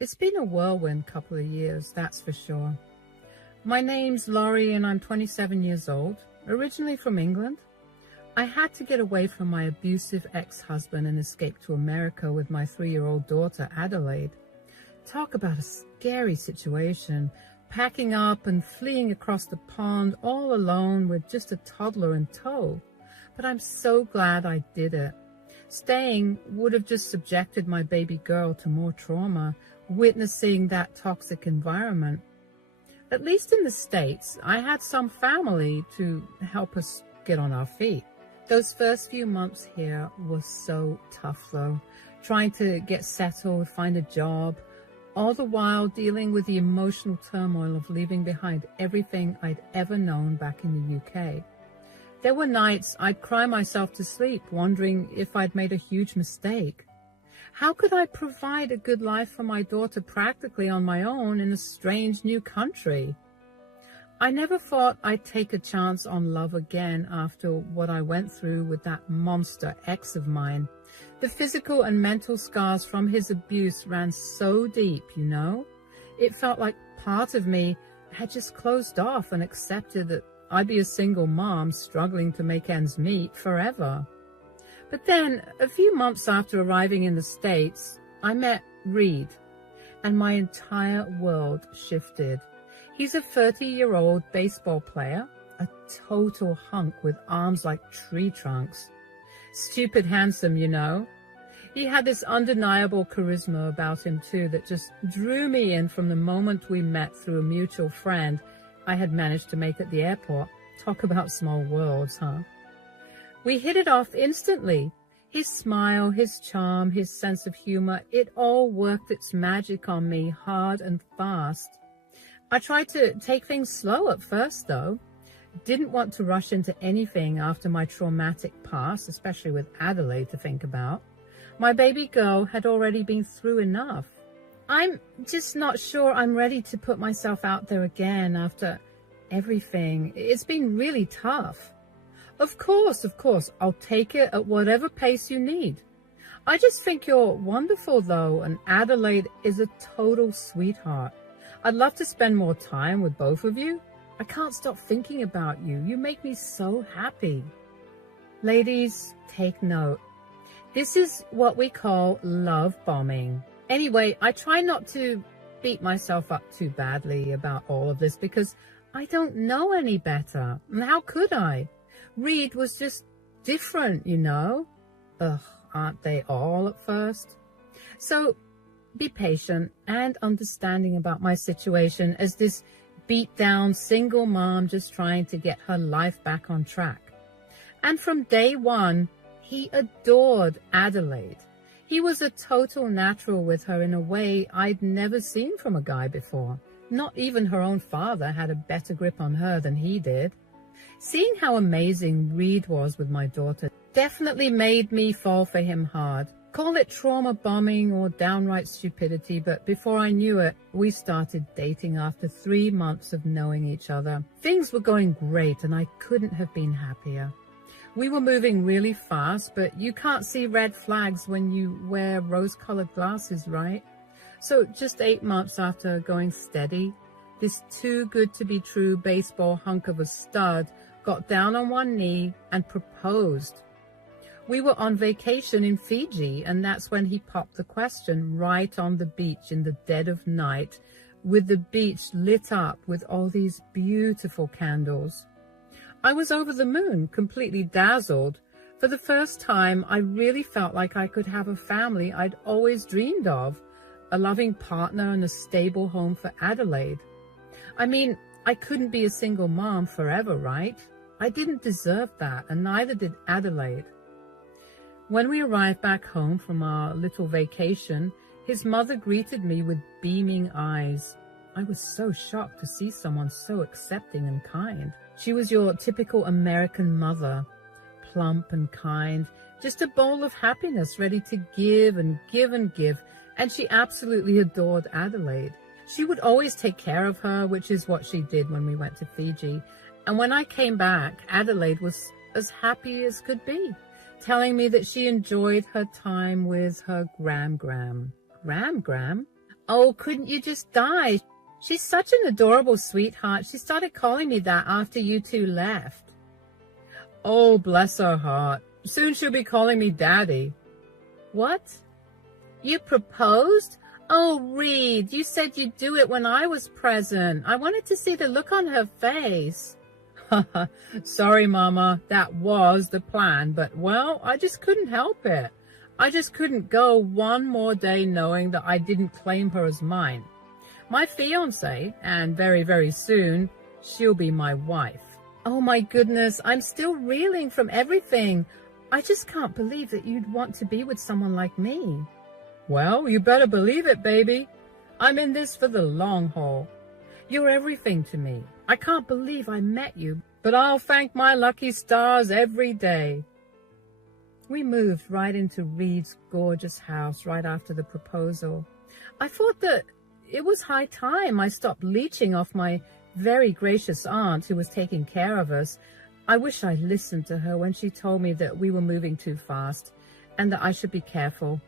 It's been a whirlwind couple of years, that's for sure. My name's Laurie and I'm 27 years old, originally from England. I had to get away from my abusive ex-husband and escape to America with my 3-year-old daughter, Adelaide. Talk about a scary situation, packing up and fleeing across the pond all alone with just a toddler in tow. But I'm so glad I did it. Staying would have just subjected my baby girl to more trauma, witnessing that toxic environment. At least in the States, I had some family to help us get on our feet. Those first few months here were so tough though, trying to get settled, find a job, all the while dealing with the emotional turmoil of leaving behind everything I'd ever known back in the UK. There were nights I'd cry myself to sleep, wondering if I'd made a huge mistake. How could I provide a good life for my daughter practically on my own in a strange new country? I never thought I'd take a chance on love again after what I went through with that monster ex of mine. The physical and mental scars from his abuse ran so deep, you know? It felt like part of me had just closed off and accepted that I'd be a single mom struggling to make ends meet forever. But then, a few months after arriving in the States, I met Reed, and my entire world shifted. He's a 30-year-old baseball player, a total hunk with arms like tree trunks. Stupid handsome, you know. He had this undeniable charisma about him, too, that just drew me in from the moment we met through a mutual friend I had managed to make at the airport. Talk about small worlds, huh? We hit it off instantly. His smile, his charm, his sense of humor, it all worked its magic on me hard and fast. I tried to take things slow at first, though. Didn't want to rush into anything after my traumatic past, especially with Adelaide to think about. My baby girl had already been through enough. I'm just not sure I'm ready to put myself out there again after everything. It's been really tough. Of course, I'll take it at whatever pace you need. I just think you're wonderful, though, and Adelaide is a total sweetheart. I'd love to spend more time with both of you. I can't stop thinking about you. You make me so happy. Ladies, take note. This is what we call love bombing. Anyway, I try not to beat myself up too badly about all of this because I don't know any better. And how could I? Reed was just different, you know. Ugh, aren't they all at first? So be patient and understanding about my situation as this beat-down single mom just trying to get her life back on track. And from day one, he adored Adelaide. He was a total natural with her in a way I'd never seen from a guy before. Not even her own father had a better grip on her than he did. Seeing how amazing Reed was with my daughter definitely made me fall for him hard. Call it trauma bombing or downright stupidity, but before I knew it, we started dating after 3 months of knowing each other. Things were going great and I couldn't have been happier. We were moving really fast, but you can't see red flags when you wear rose-colored glasses, right? So just 8 months after going steady, this too-good-to-be-true baseball hunk of a stud got down on one knee and proposed. We were on vacation in Fiji, and that's when he popped the question right on the beach in the dead of night, with the beach lit up with all these beautiful candles. I was over the moon, completely dazzled. For the first time, I really felt like I could have a family I'd always dreamed of, a loving partner and a stable home for Adelaide. I mean, I couldn't be a single mom forever, right? I didn't deserve that, and neither did Adelaide. When we arrived back home from our little vacation, his mother greeted me with beaming eyes. I was so shocked to see someone so accepting and kind. She was your typical American mother, plump and kind, just a bowl of happiness ready to give and give and give, and she absolutely adored Adelaide. She would always take care of her, which is what she did when we went to Fiji. And when I came back, Adelaide was as happy as could be, telling me that she enjoyed her time with her Gram. Gram? Oh, couldn't you just die? She's such an adorable sweetheart. She started calling me that after you two left. Oh, bless her heart. Soon she'll be calling me Daddy. What? You proposed? Oh, Reed, you said you'd do it when I was present. I wanted to see the look on her face. Sorry, Mama, that was the plan, but, well, I just couldn't help it. I just couldn't go one more day knowing that I didn't claim her as mine. My fiancée, and very, very soon, she'll be my wife. Oh, my goodness, I'm still reeling from everything. I just can't believe that you'd want to be with someone like me. Well, you better believe it, baby. I'm in this for the long haul. You're everything to me. I can't believe I met you, but I'll thank my lucky stars every day. We moved right into Reed's gorgeous house right after the proposal. I thought that it was high time I stopped leeching off my very gracious aunt who was taking care of us. I wish I listened to her when she told me that we were moving too fast and that I should be careful.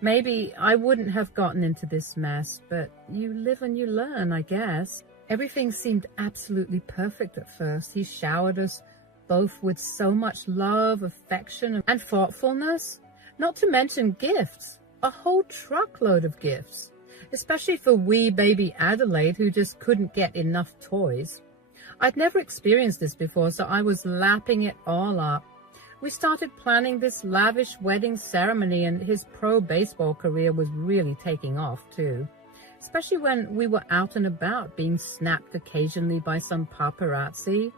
Maybe I wouldn't have gotten into this mess, but you live and you learn, I guess. Everything seemed absolutely perfect at first. He showered us both with so much love, affection, and thoughtfulness, not to mention gifts, a whole truckload of gifts, especially for wee baby Adelaide, who just couldn't get enough toys. I'd never experienced this before, so I was lapping it all up. We started planning this lavish wedding ceremony, and his pro baseball career was really taking off too, especially when we were out and about, being snapped occasionally by some paparazzi.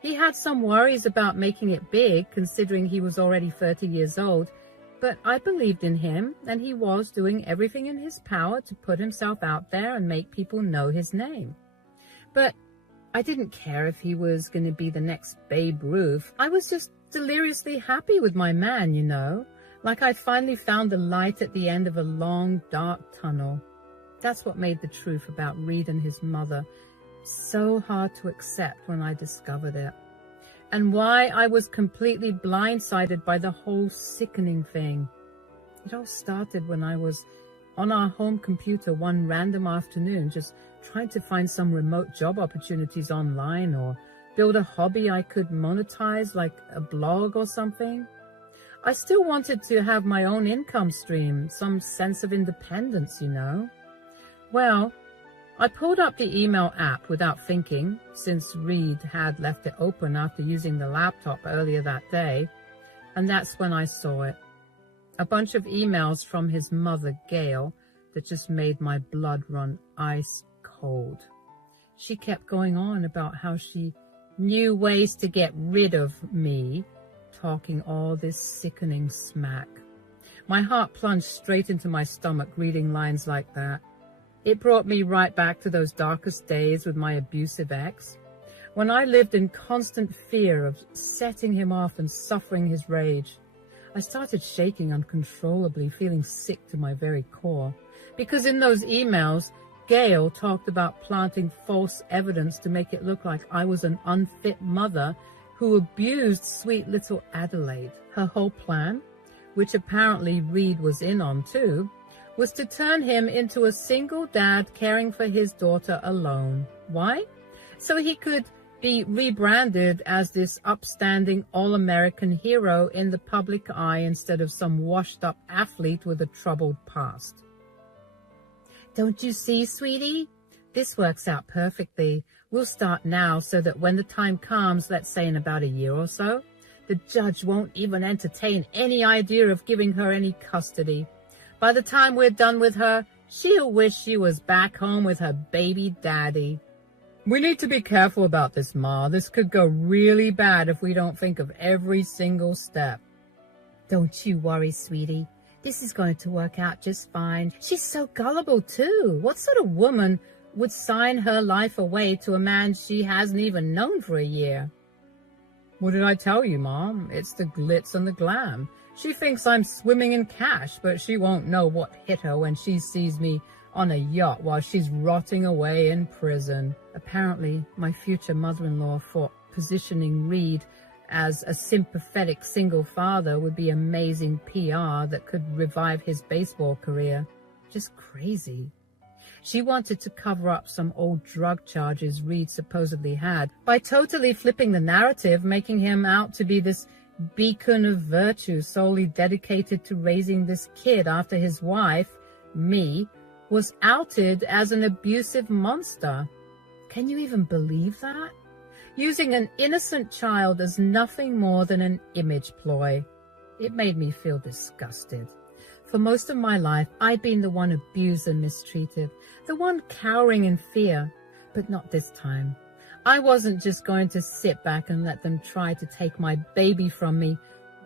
He had some worries about making it big, considering he was already 30 years old, but I believed in him, and he was doing everything in his power to put himself out there and make people know his name. But I didn't care if he was going to be the next Babe Ruth. I was just deliriously happy with my man, you know, like I'd finally found the light at the end of a long, dark tunnel. That's what made the truth about Reed and his mother so hard to accept when I discovered it, and why I was completely blindsided by the whole sickening thing. It all started when I was on our home computer one random afternoon, just trying to find some remote job opportunities online or build a hobby I could monetize, like a blog or something. I still wanted to have my own income stream, some sense of independence, you know. Well, I pulled up the email app without thinking, since Reed had left it open after using the laptop earlier that day, and that's when I saw it. A bunch of emails from his mother, Gail, that just made my blood run ice cold. She kept going on about how she knew ways to get rid of me, talking all this sickening smack. My heart plunged straight into my stomach reading lines like that. It brought me right back to those darkest days with my abusive ex, when I lived in constant fear of setting him off and suffering his rage. I started shaking uncontrollably, feeling sick to my very core, because in those emails, Gail talked about planting false evidence to make it look like I was an unfit mother who abused sweet little Adelaide. Her whole plan, which apparently Reed was in on too, was to turn him into a single dad caring for his daughter alone. Why? So he could be rebranded as this upstanding all-American hero in the public eye instead of some washed-up athlete with a troubled past. Don't you see, sweetie? This works out perfectly. We'll start now so that when the time comes, let's say in about a year or so, the judge won't even entertain any idea of giving her any custody. By the time we're done with her, she'll wish she was back home with her baby daddy. We need to be careful about this, Ma. This could go really bad if we don't think of every single step. Don't you worry, sweetie. This is going to work out just fine. She's so gullible, too. What sort of woman would sign her life away to a man she hasn't even known for a year? What did I tell you, Mom? It's the glitz and the glam. She thinks I'm swimming in cash, but she won't know what hit her when she sees me on a yacht while she's rotting away in prison. Apparently, my future mother-in-law thought positioning Reed as a sympathetic single father would be amazing PR that could revive his baseball career. Just crazy. She wanted to cover up some old drug charges Reed supposedly had by totally flipping the narrative, making him out to be this beacon of virtue solely dedicated to raising this kid after his wife, me, was outed as an abusive monster. Can you even believe that? Using an innocent child as nothing more than an image ploy. It made me feel disgusted. For most of my life, I'd been the one abused and mistreated, the one cowering in fear, but not this time. I wasn't just going to sit back and let them try to take my baby from me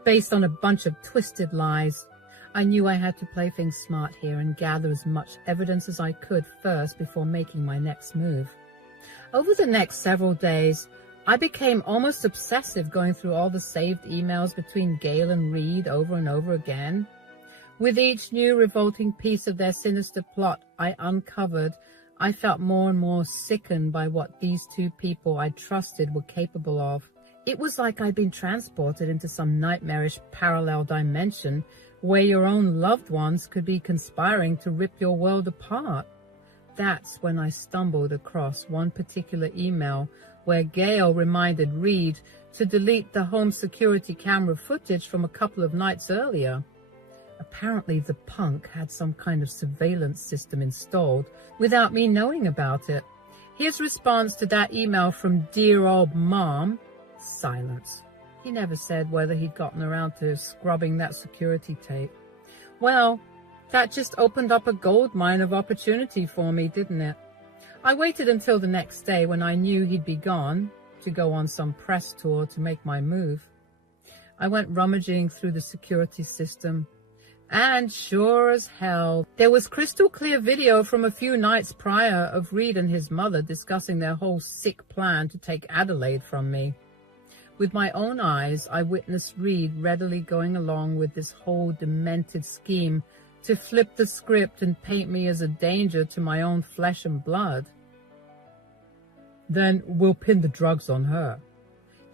based on a bunch of twisted lies. I knew I had to play things smart here and gather as much evidence as I could first before making my next move. Over the next several days, I became almost obsessive going through all the saved emails between Gail and Reed over and over again. With each new revolting piece of their sinister plot I uncovered, I felt more and more sickened by what these two people I trusted were capable of. It was like I'd been transported into some nightmarish parallel dimension where your own loved ones could be conspiring to rip your world apart. That's when I stumbled across one particular email where Gail reminded Reed to delete the home security camera footage from a couple of nights earlier. Apparently the punk had some kind of surveillance system installed without me knowing about it. His response to that email from dear old Mom, silence. He never said whether he'd gotten around to scrubbing that security tape. Well, that just opened up a goldmine of opportunity for me, didn't it? I waited until the next day when I knew he'd be gone to go on some press tour to make my move. I went rummaging through the security system. And sure as hell, there was crystal clear video from a few nights prior of Reed and his mother discussing their whole sick plan to take Adelaide from me. With my own eyes, I witnessed Reed readily going along with this whole demented scheme to flip the script and paint me as a danger to my own flesh and blood. Then we'll pin the drugs on her.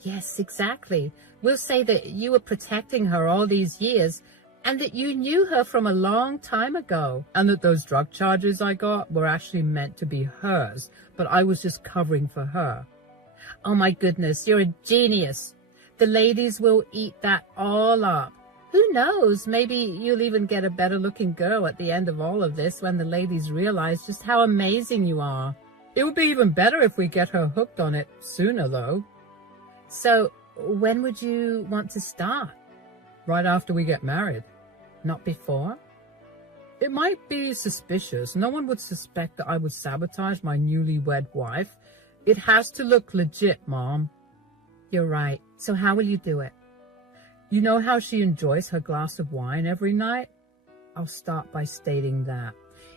Yes, exactly. We'll say that you were protecting her all these years and that you knew her from a long time ago, and that those drug charges I got were actually meant to be hers, but I was just covering for her. Oh my goodness, you're a genius. The ladies will eat that all up. Who knows, maybe you'll even get a better looking girl at the end of all of this when the ladies realize just how amazing you are. It would be even better if we get her hooked on it sooner, though. So, when would you want to start? Right after we get married. Not before? It might be suspicious. No one would suspect that I would sabotage my newlywed wife. It has to look legit, Mom. You're right. So how will you do it? You know how she enjoys her glass of wine every night? I'll start by stating that.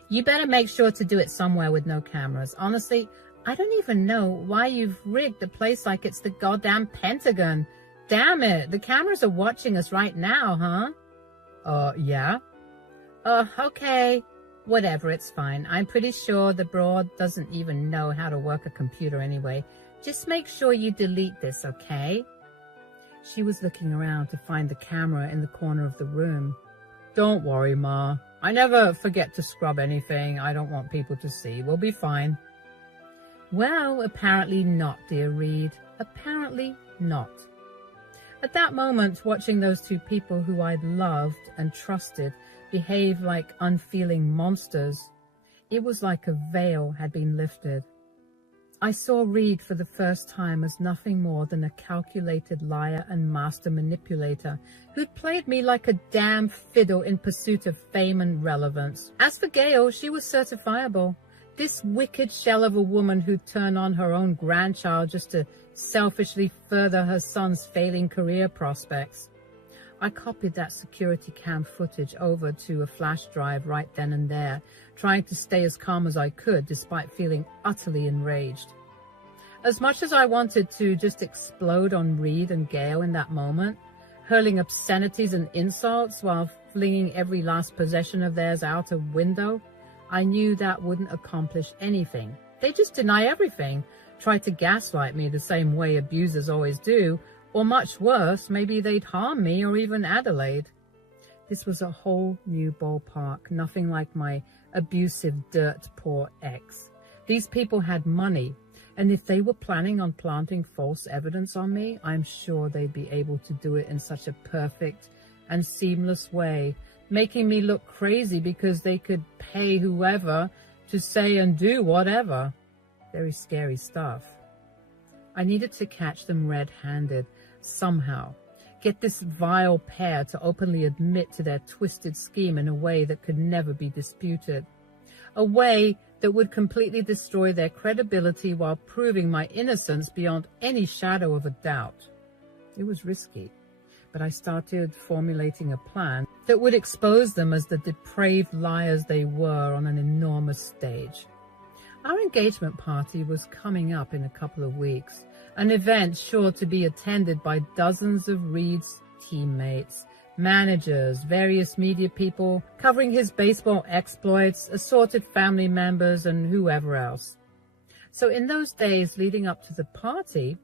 You better make sure to do it somewhere with no cameras. Honestly, I don't even know why you've rigged the place like it's the goddamn Pentagon. Damn it, the cameras are watching us right now, huh? Yeah? Okay. Whatever, it's fine. I'm pretty sure the broad doesn't even know how to work a computer anyway. Just make sure you delete this, okay? She was looking around to find the camera in the corner of the room. Don't worry, Ma. I never forget to scrub anything I don't want people to see. We'll be fine. Well, apparently not, dear Reed. Apparently not. At that moment, watching those two people who I'd loved and trusted behave like unfeeling monsters, it was like a veil had been lifted. I saw Reed for the first time as nothing more than a calculated liar and master manipulator who'd played me like a damn fiddle in pursuit of fame and relevance. As for Gail, she was certifiable. This wicked shell of a woman who'd turn on her own grandchild just to selfishly further her son's failing career prospects. I copied that security cam footage over to a flash drive right then and there, trying to stay as calm as I could despite feeling utterly enraged. As much as I wanted to just explode on Reed and Gail in that moment, hurling obscenities and insults while flinging every last possession of theirs out a window, I knew that wouldn't accomplish anything. They just deny everything, try to gaslight me the same way abusers always do, or much worse, maybe they'd harm me or even Adelaide. This was a whole new ballpark, nothing like my abusive, dirt poor ex. These people had money, and if they were planning on planting false evidence on me, I'm sure they'd be able to do it in such a perfect and seamless way, making me look crazy because they could pay whoever to say and do whatever. Very scary stuff. I needed to catch them red-handed somehow, get this vile pair to openly admit to their twisted scheme in a way that could never be disputed, a way that would completely destroy their credibility while proving my innocence beyond any shadow of a doubt. It was risky, but I started formulating a plan that would expose them as the depraved liars they were on an enormous stage. Our engagement party was coming up in a couple of weeks, an event sure to be attended by dozens of Reed's teammates, managers, various media people covering his baseball exploits, assorted family members, and whoever else. So in those days leading up to the party,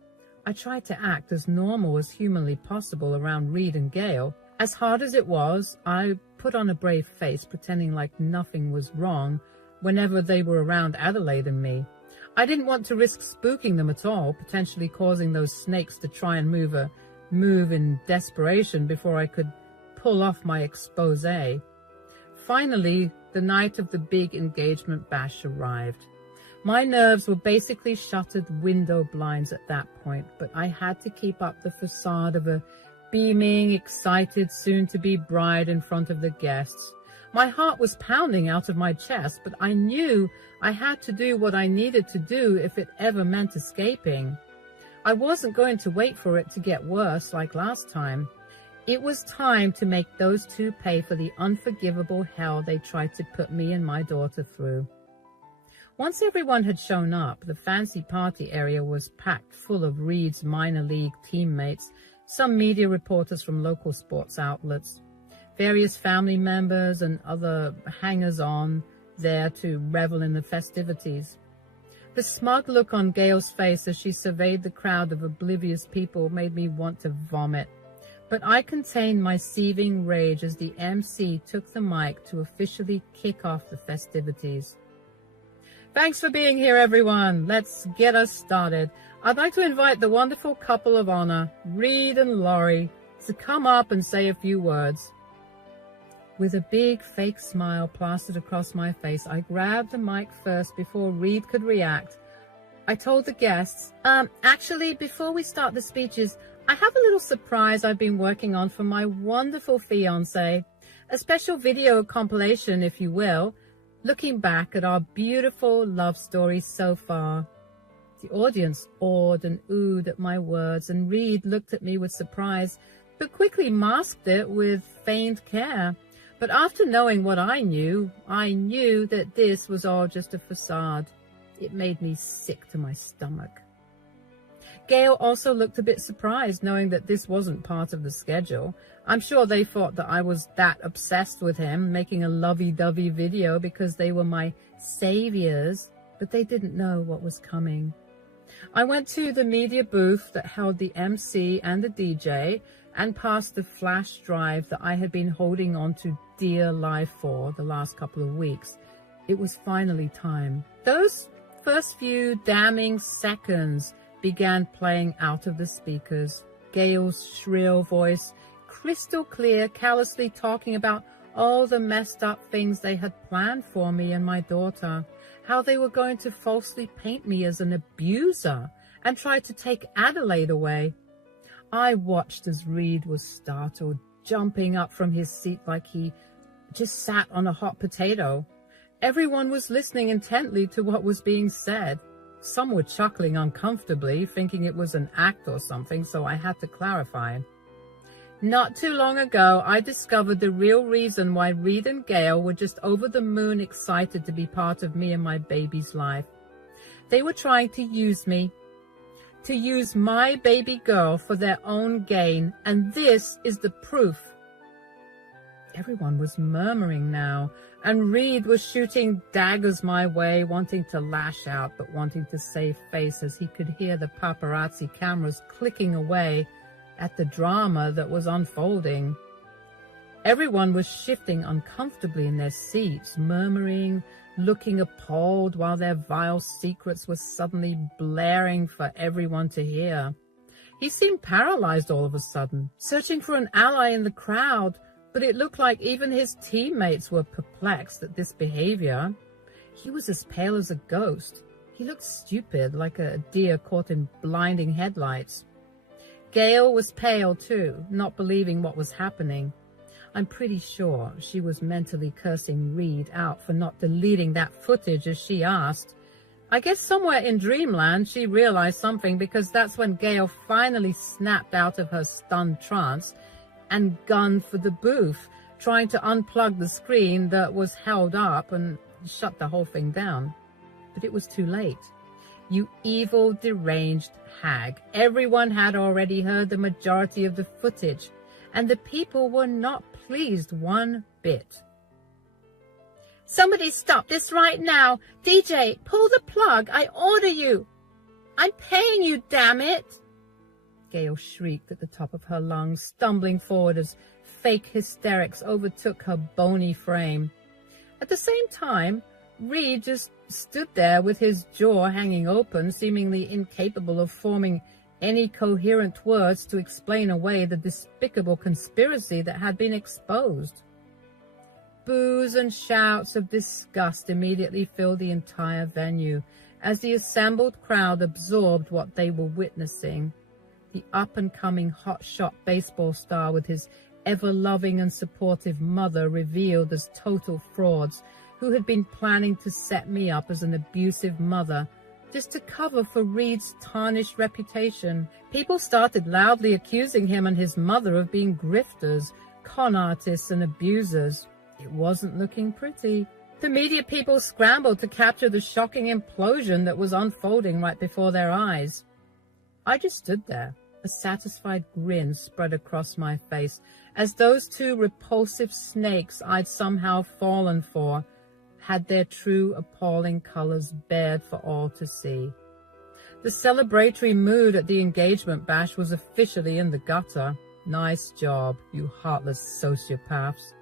I tried to act as normal as humanly possible around Reed and Gail. As hard as it was, I put on a brave face, pretending like nothing was wrong whenever they were around Adelaide and me. I didn't want to risk spooking them at all, potentially causing those snakes to try and move in desperation before I could pull off my expose. Finally, the night of the big engagement bash arrived. My nerves were basically shuttered window blinds at that point, but I had to keep up the facade of a beaming, excited, soon-to-be bride in front of the guests. My heart was pounding out of my chest, but I knew I had to do what I needed to do if it ever meant escaping. I wasn't going to wait for it to get worse like last time. It was time to make those two pay for the unforgivable hell they tried to put me and my daughter through. Once everyone had shown up, the fancy party area was packed full of Reed's minor league teammates, some media reporters from local sports outlets, various family members and other hangers-on there to revel in the festivities. The smug look on Gail's face as she surveyed the crowd of oblivious people made me want to vomit. But I contained my seething rage as the MC took the mic to officially kick off the festivities. Thanks for being here, everyone. Let's get us started. I'd like to invite the wonderful couple of honor, Reed and Laurie, to come up and say a few words. With a big fake smile plastered across my face, I grabbed the mic first before Reed could react. I told the guests, actually, before we start the speeches, I have a little surprise I've been working on for my wonderful fiancé, a special video compilation, if you will, looking back at our beautiful love story so far. The audience awed and oohed at my words, and Reed looked at me with surprise, but quickly masked it with feigned care. But after knowing what I knew that this was all just a facade. It made me sick to my stomach. Gail also looked a bit surprised, knowing that this wasn't part of the schedule. I'm sure they thought that I was that obsessed with him, making a lovey-dovey video because they were my saviors, but they didn't know what was coming. I went to the media booth that held the MC and the DJ and passed the flash drive that I had been holding on to dear life for the last couple of weeks. It was finally time. Those first few damning seconds began playing out of the speakers. Gail's shrill voice, crystal clear, callously talking about all the messed up things they had planned for me and my daughter, how they were going to falsely paint me as an abuser and try to take Adelaide away. I watched as Reed was startled, jumping up from his seat like he just sat on a hot potato. Everyone was listening intently to what was being said. Some were chuckling uncomfortably, thinking it was an act or something, so I had to clarify. Not too long ago, I discovered the real reason why Reed and Gail were just over the moon excited to be part of me and my baby's life. They were trying to use me, to use my baby girl for their own gain, and this is the proof. Everyone was murmuring now, and Reed was shooting daggers my way, wanting to lash out, but wanting to save face as he could hear the paparazzi cameras clicking away at the drama that was unfolding. Everyone was shifting uncomfortably in their seats, murmuring, looking appalled while their vile secrets were suddenly blaring for everyone to hear. He seemed paralyzed all of a sudden, searching for an ally in the crowd, but it looked like even his teammates were perplexed at this behavior. He was as pale as a ghost. He looked stupid, like a deer caught in blinding headlights. Gail was pale too, not believing what was happening. I'm pretty sure she was mentally cursing Reed out for not deleting that footage as she asked. I guess somewhere in dreamland she realized something, because that's when Gail finally snapped out of her stunned trance and gunned for the booth, trying to unplug the screen that was held up and shut the whole thing down. But it was too late. You evil, deranged hag. Everyone had already heard the majority of the footage, and the people were not pleased one bit. Somebody stop this right now. DJ, pull the plug. I order you. I'm paying you, damn it. Gail shrieked at the top of her lungs, stumbling forward as fake hysterics overtook her bony frame. At the same time, Reed just stood there with his jaw hanging open, seemingly incapable of forming any coherent words to explain away the despicable conspiracy that had been exposed. Boos and shouts of disgust immediately filled the entire venue as the assembled crowd absorbed what they were witnessing. The up-and-coming hotshot baseball star with his ever-loving and supportive mother revealed as total frauds who had been planning to set me up as an abusive mother just to cover for Reed's tarnished reputation. People started loudly accusing him and his mother of being grifters, con artists, and abusers. It wasn't looking pretty. The media people scrambled to capture the shocking implosion that was unfolding right before their eyes. I just stood there, a satisfied grin spread across my face, as those two repulsive snakes I'd somehow fallen for had their true appalling colors bared for all to see. The celebratory mood at the engagement bash was officially in the gutter. Nice job, you heartless sociopaths.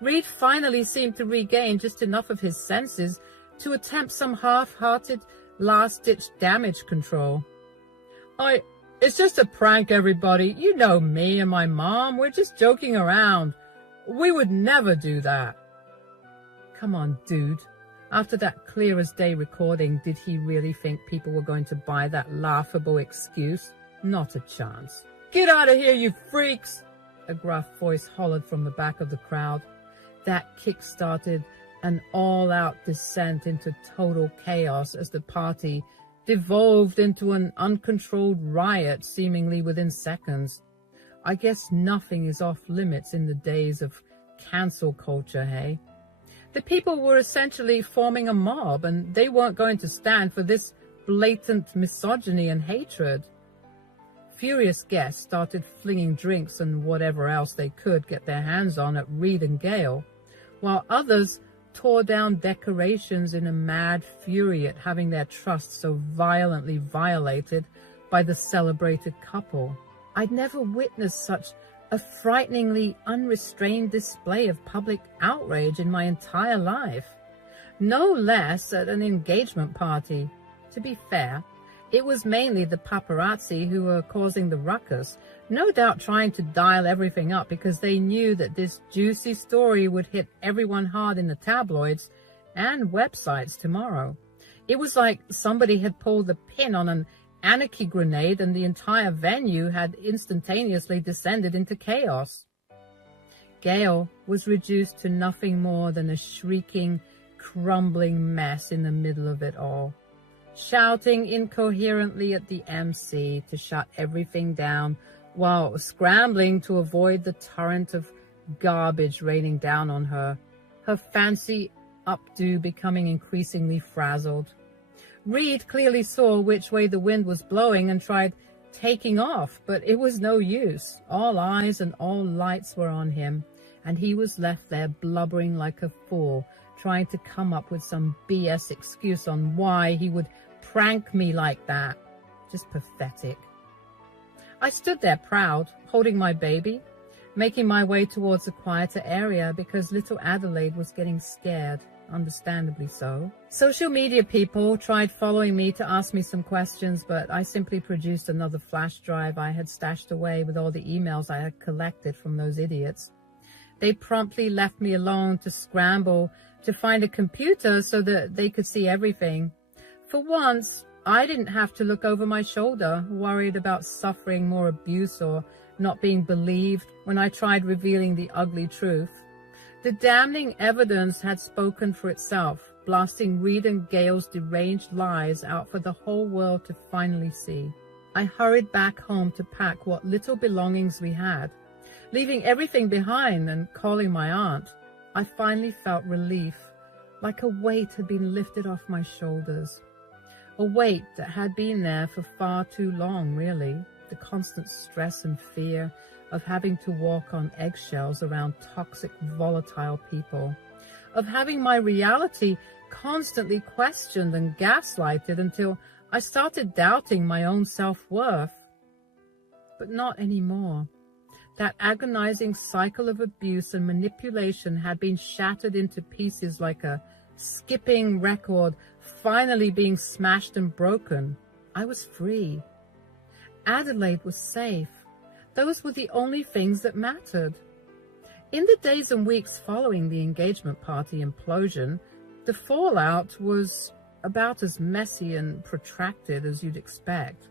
Reed finally seemed to regain just enough of his senses to attempt some half-hearted, last-ditch damage control. It's just a prank, everybody. You know me and my mom. We're just joking around. We would never do that. Come on, dude. After that clear-as-day recording, did he really think people were going to buy that laughable excuse? Not a chance. Get out of here, you freaks! A gruff voice hollered from the back of the crowd. That kick-started an all-out descent into total chaos as the party devolved into an uncontrolled riot seemingly within seconds. I guess nothing is off limits in the days of cancel culture, hey? The people were essentially forming a mob, and they weren't going to stand for this blatant misogyny and hatred. Furious guests started flinging drinks and whatever else they could get their hands on at Reed and Gale, while others tore down decorations in a mad fury at having their trust so violently violated by the celebrated couple. I'd never witnessed such a frighteningly unrestrained display of public outrage in my entire life. No less at an engagement party. To be fair, it was mainly the paparazzi who were causing the ruckus, no doubt trying to dial everything up because they knew that this juicy story would hit everyone hard in the tabloids and websites tomorrow. It was like somebody had pulled the pin on an anarchy grenade and the entire venue had instantaneously descended into chaos. Gail was reduced to nothing more than a shrieking, crumbling mess in the middle of it all, shouting incoherently at the MC to shut everything down while scrambling to avoid the torrent of garbage raining down on her, her fancy updo becoming increasingly frazzled. Reed clearly saw which way the wind was blowing and tried taking off, but it was no use. All eyes and all lights were on him, and he was left there blubbering like a fool, trying to come up with some BS excuse on why he would prank me like that. Just pathetic. I stood there proud, holding my baby, making my way towards a quieter area because little Adelaide was getting scared, understandably so. Social media people tried following me to ask me some questions, but I simply produced another flash drive I had stashed away with all the emails I had collected from those idiots. They promptly left me alone to scramble to find a computer so that they could see everything. For once, I didn't have to look over my shoulder, worried about suffering more abuse or not being believed when I tried revealing the ugly truth. The damning evidence had spoken for itself, blasting Reed and Gail's deranged lies out for the whole world to finally see. I hurried back home to pack what little belongings we had. Leaving everything behind and calling my aunt, I finally felt relief, like a weight had been lifted off my shoulders. A weight that had been there for far too long, really. The constant stress and fear of having to walk on eggshells around toxic, volatile people. Of having my reality constantly questioned and gaslighted until I started doubting my own self-worth. But not anymore. That agonizing cycle of abuse and manipulation had been shattered into pieces like a skipping record finally being smashed and broken. I was free. Adelaide was safe. Those were the only things that mattered. In the days and weeks following the engagement party implosion, the fallout was about as messy and protracted as you'd expect.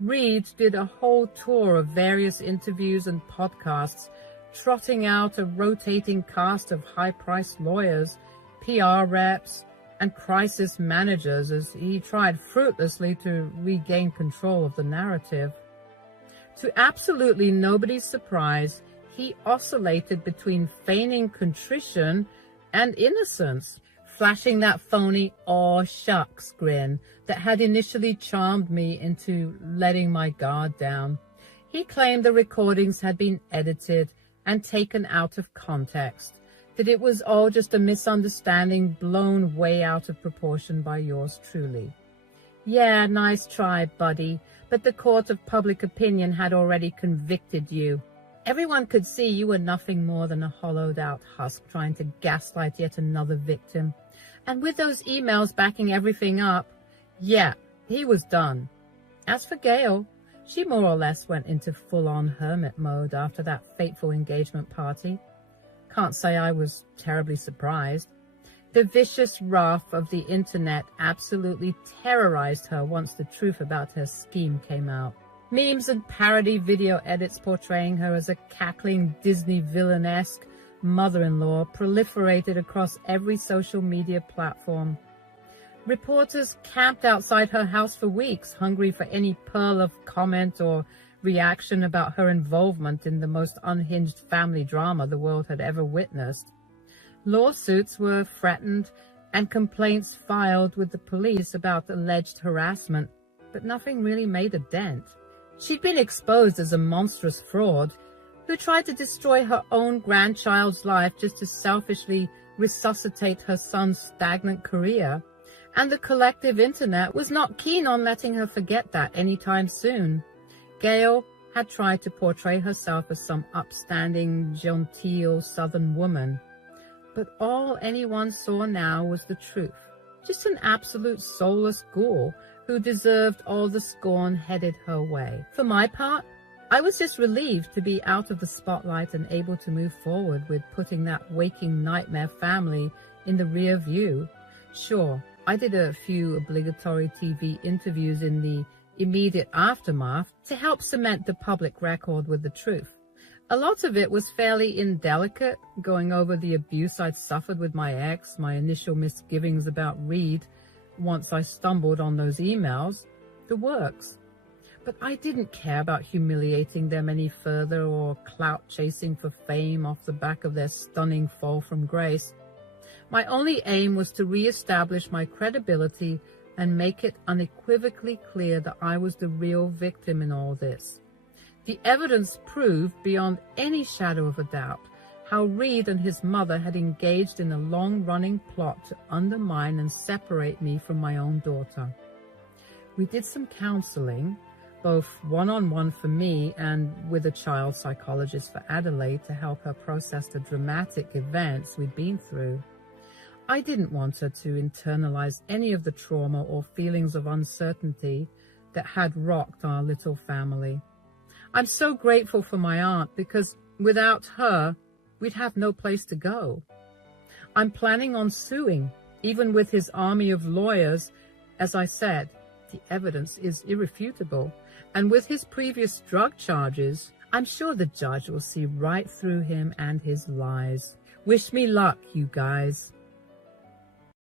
Reed did a whole tour of various interviews and podcasts, trotting out a rotating cast of high-priced lawyers, PR reps, and crisis managers as he tried fruitlessly to regain control of the narrative. To absolutely nobody's surprise, he oscillated between feigning contrition and innocence, flashing that phony "aw shucks" grin that had initially charmed me into letting my guard down. He claimed the recordings had been edited and taken out of context, that it was all just a misunderstanding blown way out of proportion by yours truly. Yeah, nice try, buddy, but the court of public opinion had already convicted you. Everyone could see you were nothing more than a hollowed-out husk trying to gaslight yet another victim. And with those emails backing everything up, yeah, he was done. As for Gail, she more or less went into full-on hermit mode after that fateful engagement party. Can't say I was terribly surprised. The vicious wrath of the internet absolutely terrorized her once the truth about her scheme came out. Memes and parody video edits portraying her as a cackling Disney villain-esque mother-in-law proliferated across every social media platform. Reporters camped outside her house for weeks, hungry for any pearl of comment or reaction about her involvement in the most unhinged family drama the world had ever witnessed. Lawsuits were threatened and complaints filed with the police about alleged harassment, but nothing really made a dent. She'd been exposed as a monstrous fraud who tried to destroy her own grandchild's life just to selfishly resuscitate her son's stagnant career, and the collective internet was not keen on letting her forget that anytime soon. Gail had tried to portray herself as some upstanding, genteel Southern woman, but all anyone saw now was the truth. Just an absolute soulless ghoul who deserved all the scorn headed her way. For my part, I was just relieved to be out of the spotlight and able to move forward with putting that waking nightmare family in the rear view. Sure, I did a few obligatory TV interviews in the immediate aftermath to help cement the public record with the truth. A lot of it was fairly indelicate, going over the abuse I'd suffered with my ex, my initial misgivings about Reed once I stumbled on those emails, the works. But I didn't care about humiliating them any further or clout chasing for fame off the back of their stunning fall from grace. My only aim was to re-establish my credibility and make it unequivocally clear that I was the real victim in all this. The evidence proved beyond any shadow of a doubt how Reed and his mother had engaged in a long-running plot to undermine and separate me from my own daughter. We did some counseling. both one-on-one for me and with a child psychologist for Adelaide to help her process the dramatic events we'd been through. I didn't want her to internalize any of the trauma or feelings of uncertainty that had rocked our little family. I'm so grateful for my aunt because without her, we'd have no place to go. I'm planning on suing, even with his army of lawyers. As I said, the evidence is irrefutable, and with his previous drug charges, I'm sure the judge will see right through him and his lies. Wish me luck, you guys.